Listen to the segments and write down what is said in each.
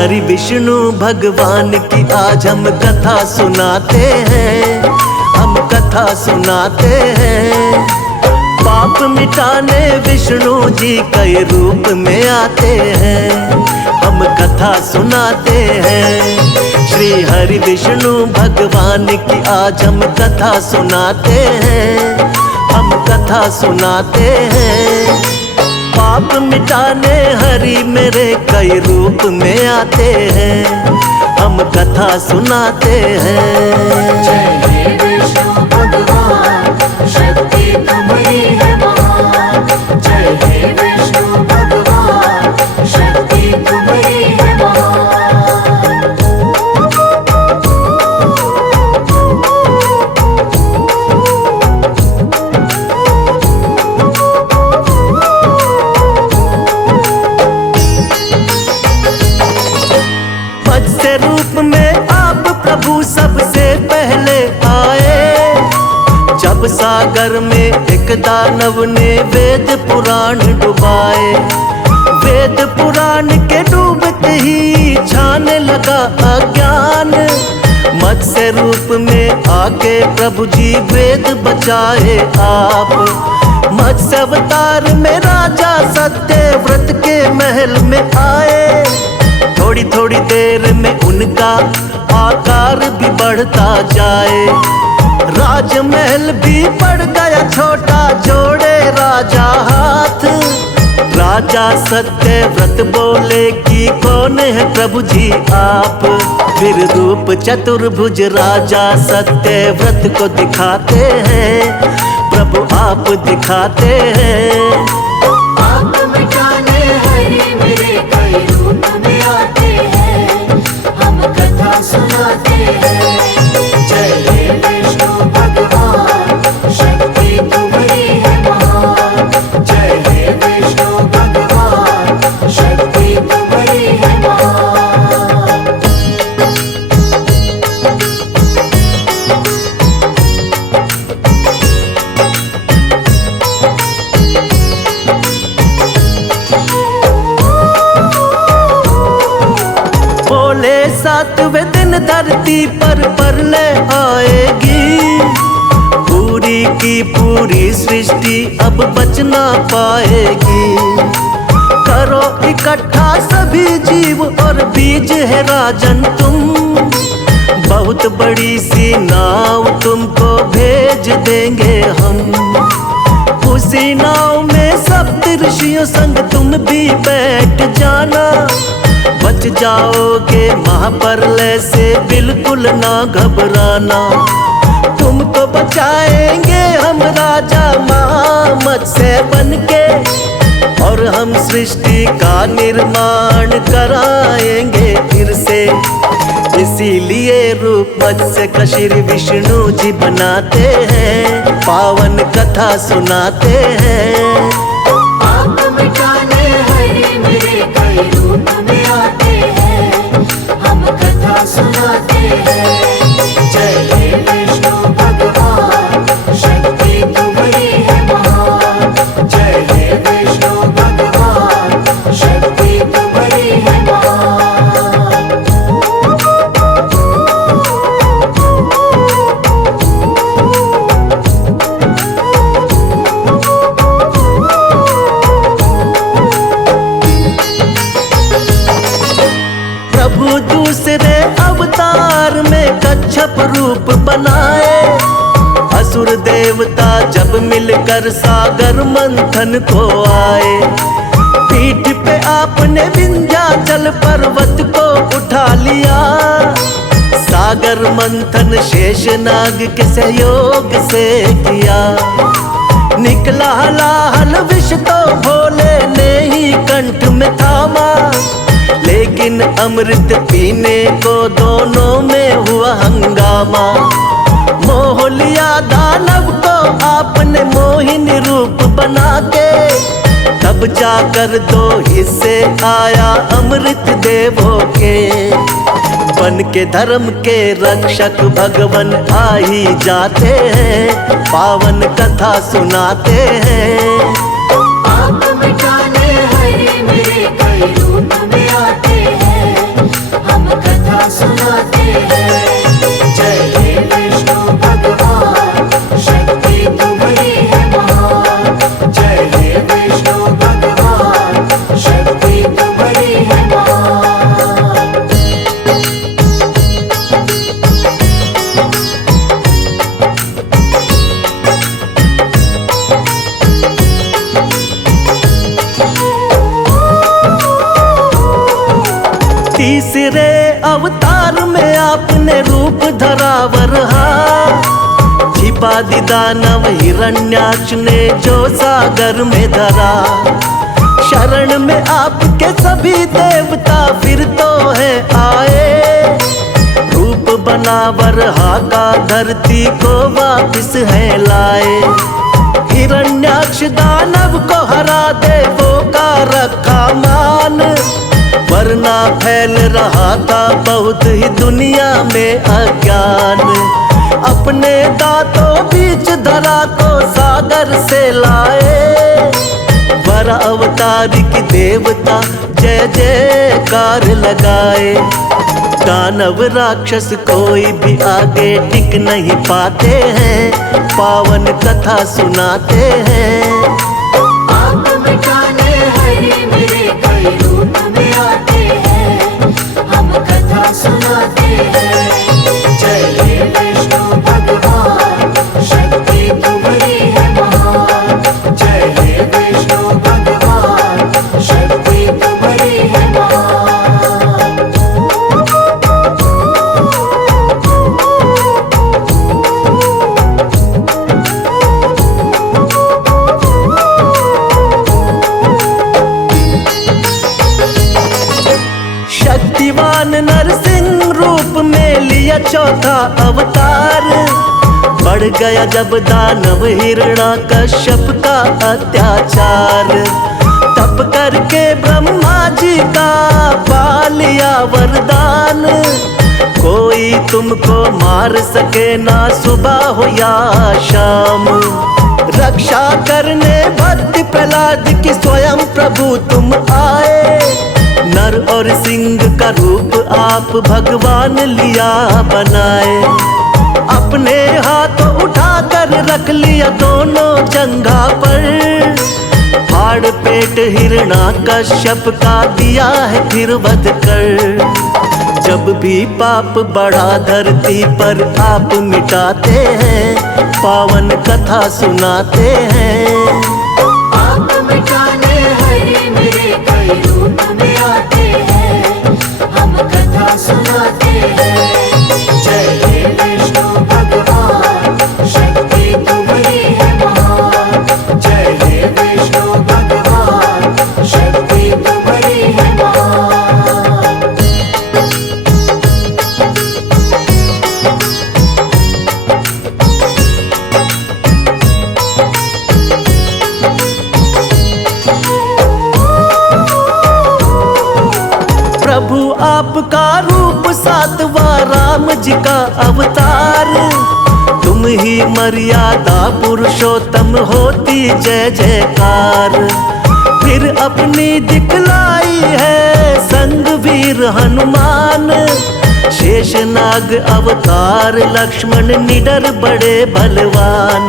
हरि विष्णु भगवान की आज हम कथा सुनाते हैं, हम कथा सुनाते हैं। पाप मिटाने विष्णु जी कई रूप में आते हैं, हम कथा सुनाते हैं। श्री हरि विष्णु भगवान की आज हम कथा सुनाते हैं, हम कथा सुनाते हैं। पाप मिटाने हरि मेरे कई रूप में आते हैं, हम कथा सुनाते हैं। जय हे विष्णु भगवान, शक्ति तुम्हारी है महान। जय हे विष्णु भगवान, शक्ति तुम्हारी है महान। मत्स्य रूप में आप प्रभु सबसे पहले आए, जब सागर में एक दानव ने वेद पुराण डुबाए। वेद पुराण के डूबते ही छाने लगा अज्ञान, मत्स्य रूप में आके प्रभु जी वेद बचाए आप। मत्स्य अवतार में राजा सत्यव्रत के महल में आए, थोड़ी थोड़ी देर में उनका आकार भी बढ़ता जाए। राजमहल भी पड़ गया छोटा, जोड़े राजा हाथ। राजा सत्यव्रत बोले कि कौन है प्रभु जी आप। फिर रूप चतुर्भुज राजा सत्यव्रत को दिखाते हैं, प्रभु आप दिखाते हैं। पाप मिटाने हरि मेरे कई रूप में आते हैं, हम कथा सुनाते हैं। जय हे विष्णु भगवान, शक्ति तुम्हारी है महान। जय हे विष्णु भगवान, शक्ति तुम्हारी है महान। बोले सातवें दिन धरती पर प्रलय आएगी, पूरी की पूरी सृष्टि अब बच ना पाएगी। करो इकट्ठा सभी जीव और बीज है राजन तुम, बहुत बड़ी सी नाव तुमको भेज देंगे हम। उसी नाव में सप्त ऋषियों संग तुम भी बैठ जाना, बच जाओगे महाप्रलय से बिल्कुल ना घबराना। तुमको बचाएंगे हम राजा महामत्स्य बनके, और हम सृष्टि का निर्माण कराएंगे फिर से। इसीलिए रूप मत्स्य का श्री विष्णु जी बनाते हैं, पावन कथा सुनाते हैं। पाप मिटाने हरि मेरे कई रूप में आते हैं, हम कथा सुनाते हैं। जय हे विष्णु भगवान, शक्ति तुम्हारी है महान। जय हे विष्णु भगवान, शक्ति तुम्हारी है महान। प्रभु दूसरे अवतार में कच्छप रूप बनाए, असुर देवता जब मिलकर सागर मंथन को आए। पीठ पे आपने विंध्याचल पर्वत को उठा लिया, सागर मंथन शेषनाग के सहयोग से किया। निकला हलाहल विष तो भोले ने ही कंठ में थामा, लेकिन अमृत पीने को दोनों में हुआ हंगामा। मोह लिया दानव को आपने मोहिनी रूप बना के, तब जाकर दो हिस्से आया अमृत देवों के। बन के धर्म के रक्षक भगवन आ ही जाते हैं, पावन कथा सुनाते हैं। पाप मिटाने हरि मेरे कई रूप में आते हैं, तीसरे अवतार में आपने रूप धरा वरहा, छिपा दी दानव हिरण्याक्ष ने जो सागर में धरा। शरण में आपके सभी देवता फिर तो है आए, रूप बना वरहा का धरती को वापिस है लाए। हिरण्याक्ष दानव को हरा देवों का रखा मान, वरना फैल रहा था बहुत ही दुनिया में अज्ञान। अपने दांतों बीच धरा को सागर से लाए, वर अवतारी की देवता जय जयकार लगाए। दानव राक्षस कोई भी आगे टिक नहीं पाते हैं, पावन कथा सुनाते हैं। पाप मिटाने हरे मेरे कई रूप में आते हैं, हम कथा सुनाते हैं। जय हे विष्णु भगवान, शक्ति तुम्हारी है महान। जय हे विष्णु भगवान, शक्ति तुम्हारी है महान। शक्तिवान नरसिंह रूप में लिया चौथा अवतार, बढ़ गया जब दानव हिरण्याकश्यप का अत्याचार। तप करके ब्रह्मा जी का पा लिया वरदान, कोई तुमको मार सके ना सुबह हो या शाम। रक्षा करने भक्त प्रहलाद की स्वयं प्रभु तुम आए, नर और सिंह का रूप आप भगवान लिया बनाए। अपने हाथों उठाकर रख लिया दोनों जंघा पर, फाड़ पेट हिरण्याकश्यप का दिया है फिर वध कर। जब भी पाप बढ़ा धरती पर आप मिटाते हैं, पावन कथा सुनाते हैं। पाप मिटाने हरे मेरे कई रूप में आते हैं, हम कथा सुनाते हैं। जय हे विष्णु भगवान, शक्ति तुम्हारी है महान। जय हे विष्णु भगवान, शक्ति तुम्हारी है महान। प्रभु आपका रूप सातवां राम जी का अवतार, तुम ही मर्यादा पुरुषोत्तम होती जय जयकार। फिर अपनी दिखलाई है संग वीर हनुमान, शेषनाग अवतार लक्ष्मण निडर बड़े बलवान।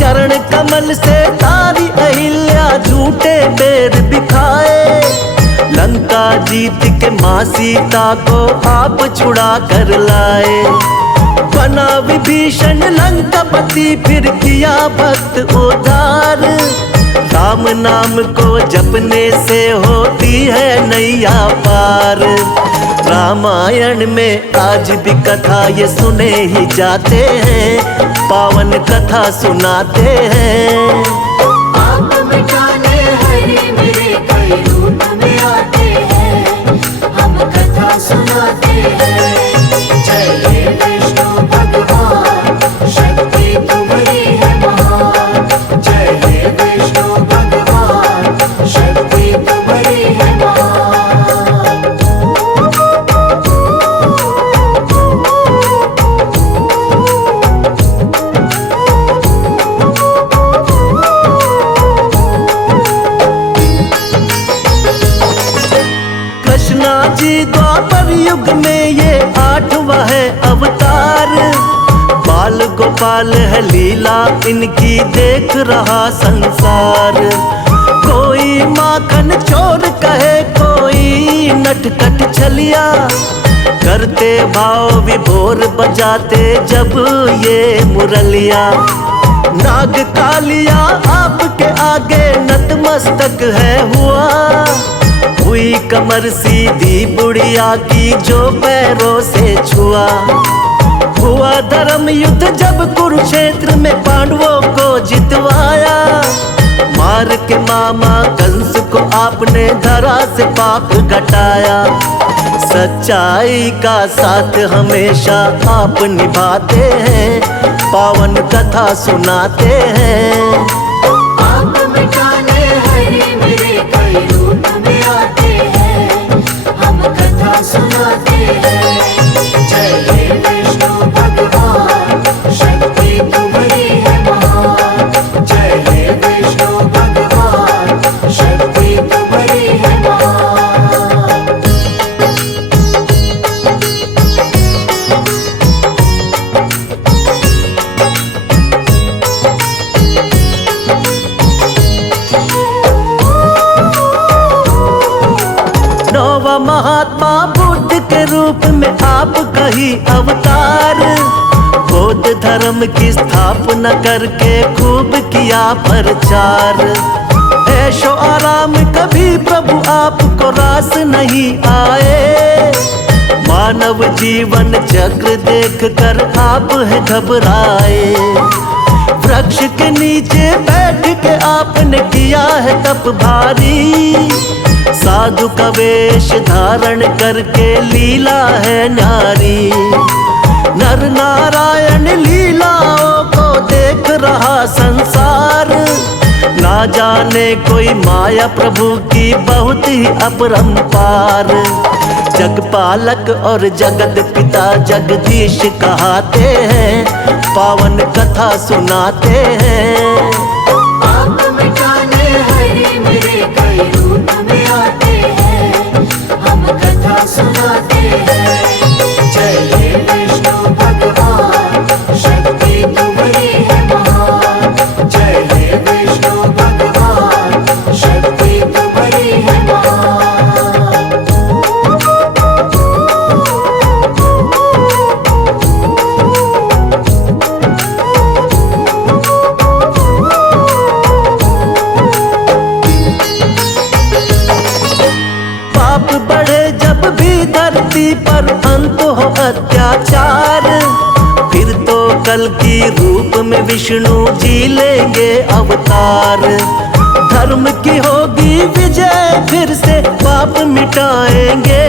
चरण कमल से तारी अहिल्या झूठे बेर बिखाए, लंका जीत के माँ सीता को आप छुड़ा कर लाए। बना विभीषण लंकापति फिर किया भक्त उद्धार, राम नाम को जपने से होती है नैया पार। रामायण में आज भी कथा ये सुने ही जाते हैं, पावन कथा सुनाते हैं। पाप मिटाने हरे मेरे कई रूप में आते हैं, हम कथा सुनाते हैं। जय हे विष्णु भगवान, शक्ति तुम्हारी है महान। जय हे विष्णु भगवान, शक्ति तुम्हारी है महान। कृष्णा जी द्वापर युग में ये आठवां है अवतार, बाल गोपाल है लीला इनकी देख रहा संसार। कोई माखन चोर कहे कोई नटखट छलिया, करते भाव विभोर बजाते जब ये मुरलिया। नाग कालिया आपके आगे नतमस्तक है हुआ हुई कमर सीधी बुढ़िया की जो पैरों से छुआ। हुआ धर्म युद्ध जब कुरुक्षेत्र में पांडवों को जितवाया। मार के मामा कंस को आपने धरा से पाप घटाया। सच्चाई का साथ हमेशा आप निभाते हैं, पावन कथा सुनाते हैं। आप मिटाने हरे मेरे कई रूप में आते हैं, हम कथा सुनाते हैं। जय हे विष्णु भगवान, शक्ति तुम्हारी है महान। जय हे विष्णु भगवान, शक्ति तुम्हारी है महान। नौवा महात्मा बुद्ध के रूप में आप कही अवतार। बौद्ध धर्म की स्थापना करके खूब किया प्रचार। ऐशो आराम कभी प्रभु आपको रास नहीं आए। मानव जीवन चक्र देख कर आप है घबराए। वृक्ष के नीचे बैठ के आपने किया है तप भारी। साधु का वेश धारण करके लीला है न्यारी। नर नारायण लीलाओं को देख रहा संसार। ना जाने कोई माया प्रभु की बहुत ही अपरंपार। जगपालक और जगत पिता जगदीश कहाते हैं, पावन कथा सुनाते हैं। आप मिटाने हरे मेरे कई रूप में आते हैं, हम कथा सुनाते हैं। जय हे विष्णु भगवान, शक्ति तुम्हारी है महान। जय हे विष्णु भगवान, शक्ति तुम्हारी है महान। पाप बढ़े जब भी धरती पर अंत हो अत्याचार। फिर तो कल की रूप में विष्णु जी लेंगे अवतार। धर्म की होगी विजय, फिर से पाप मिटाएंगे।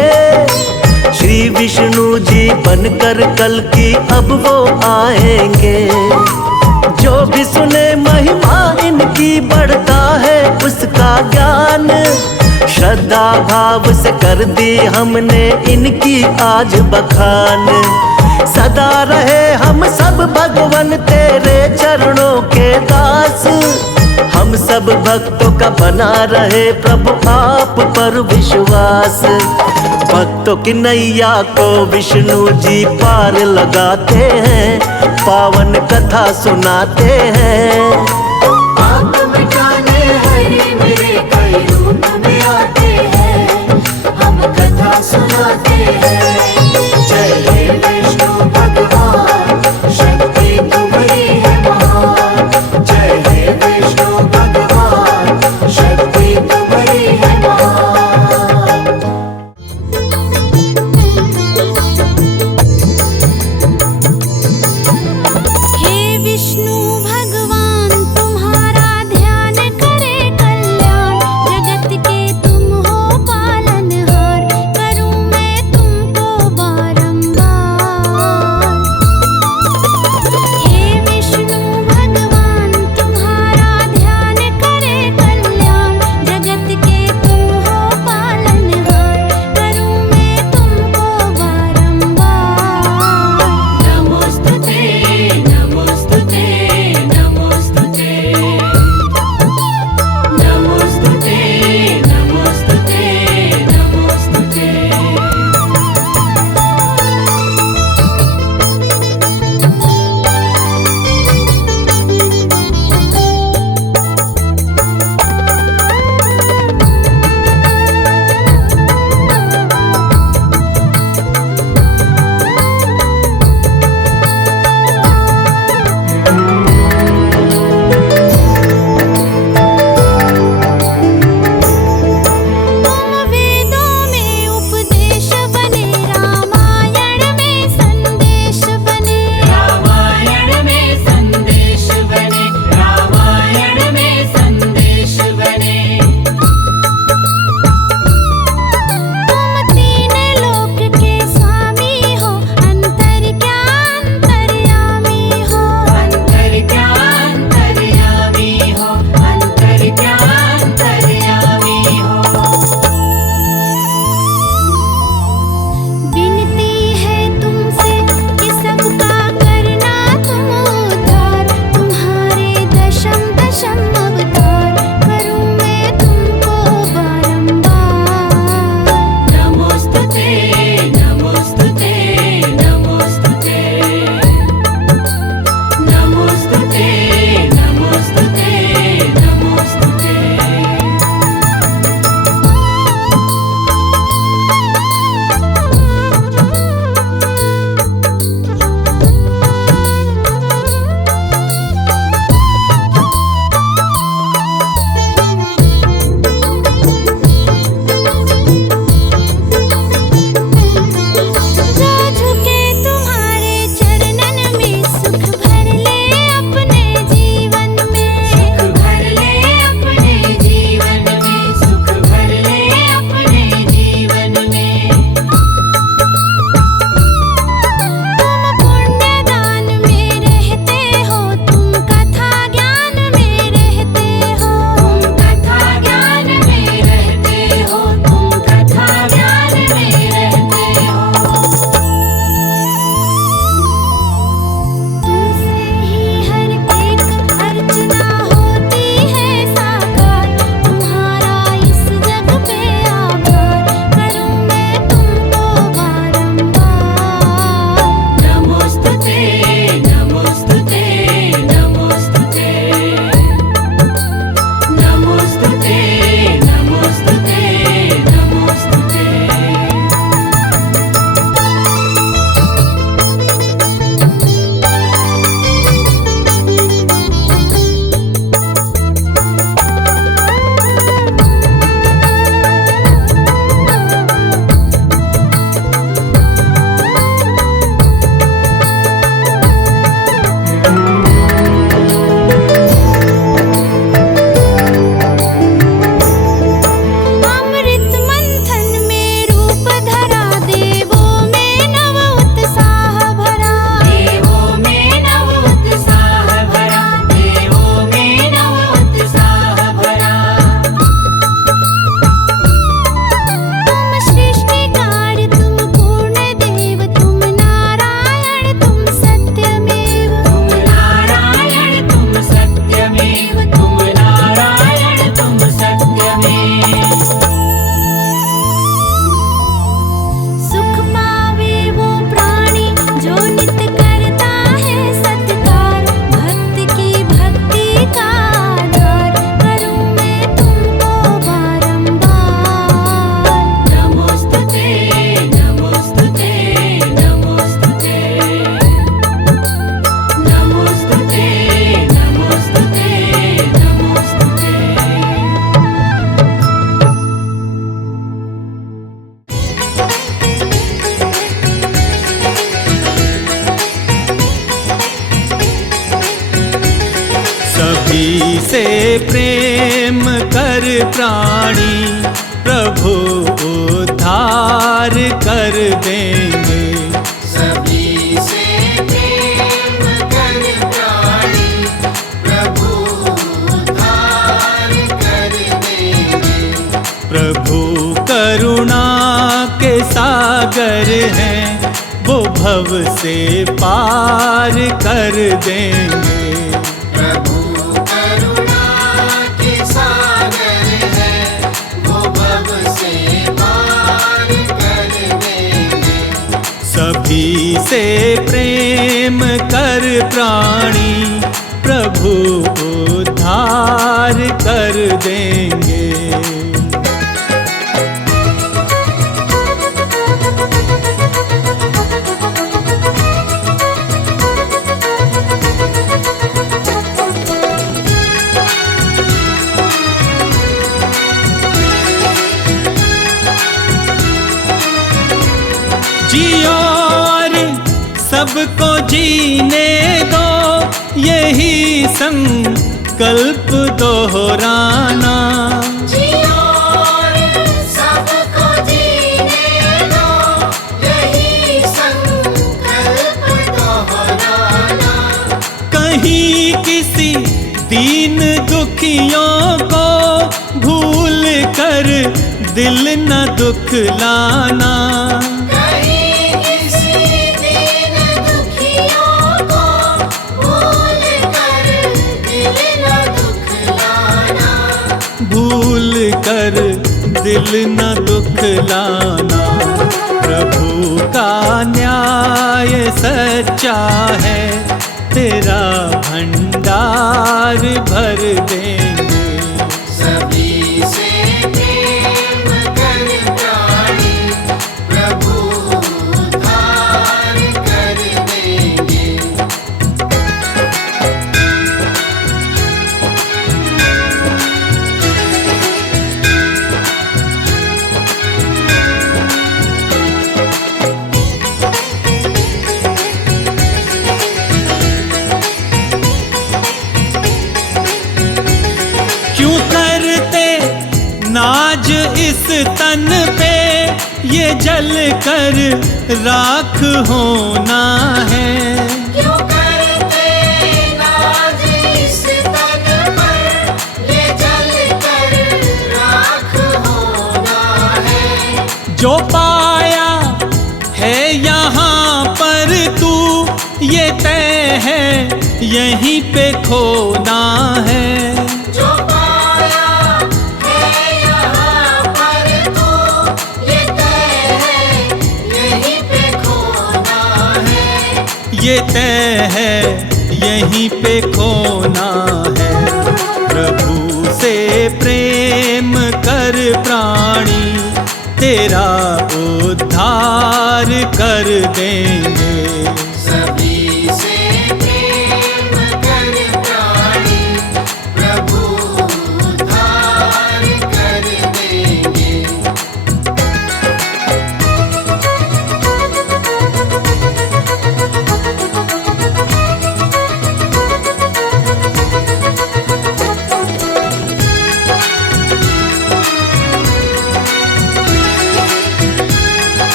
श्री विष्णु जी बनकर कल की अब वो आएंगे। जो भी सुने महिमा इनकी बढ़ता है उसका ज्ञान। श्रद्धा भाव से कर दी हमने इनकी आज बखान। सदा रहे हम सब भगवन तेरे चरणों के दास। हम सब भक्तों का बना रहे प्रभु आप पर विश्वास। भक्तों की नैया को विष्णु जी पार लगाते हैं, पावन कथा सुनाते हैं। आप मिटाने हरे मेरे कई रूप में आते हैं, हम कथा सुनाते हैं। जय हे विष्णु भगवान, शक्ति तुम्हारी है महान। जय हे विष्णु भगवान, शक्ति तुम्हारी है महान। हे विष्णु भगवान प्रेम कर प्राणी, प्रभु उद्धार कर देंगे। सभी से प्रेम कर प्राणी, प्रभु उद्धार कर देंगे। प्रभु करुणा के सागर हैं, वो भव से पार कर देंगे। प्रभु करुणा के सागर है, वो भव से पार कर देंगे। सभी से प्रेम कर प्राणी, प्रभु उद्धार कर देंगे। जियो और सबको जीने दो, यही संकल्प दोहराना। जियो और सबको जीने दो, यही संकल्प दोहराना। कहीं किसी दीन दुखियों को भूल कर दिल न दुखलाना। कहीं किसी दीन दुखियों को भूल कर दिल न दुखलाना। भूल कर दिल न दुखलाना। प्रभु का न्याय सच्चा है, तेरा भंडार भर देंगे। सभी से प्रेम कर प्राणी, प्रभु उद्धार कर देंगे। क्यों करते नाज इस तन पे, ये जल कर राख होना है। क्यों करते नाज इस तन पर, ये जल कर राख होना है। जो पाया है यहाँ पर तू, ये तय है यहीं पे खोना है। जो पाया है यहाँ पर तू, ये तय है यहीं पे खोना है। ये तय है यहीं पे खोना है। प्रभु से प्रेम कर प्राणी, तेरा उद्धार कर देंगे। सभी से प्रेम कर प्राणी, प्रभु उद्धार कर देंगे।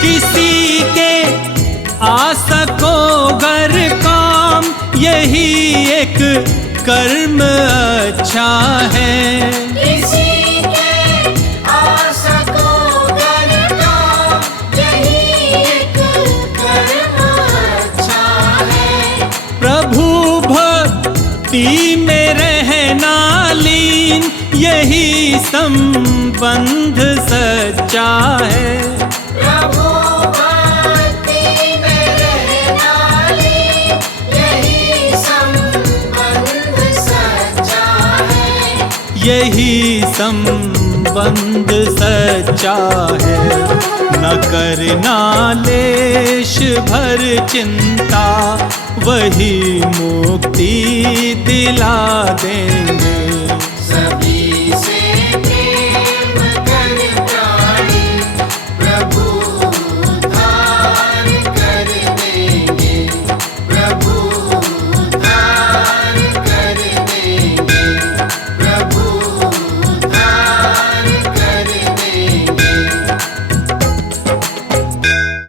किसी के आ सको घर काम, यही एक कर्म अच्छा है। किसी के आ सको घर का, यही एक कर्म अच्छा है। प्रभु भक्ति में रहना लीन, यही संबंध सच्चा है। प्रभु भक्ति में रहना लीन, यही संबंध सच्चा है। यही संबंध सच्चा है। न करना लेश भर चिंता, वही मुक्ति दिला देंगे। सभी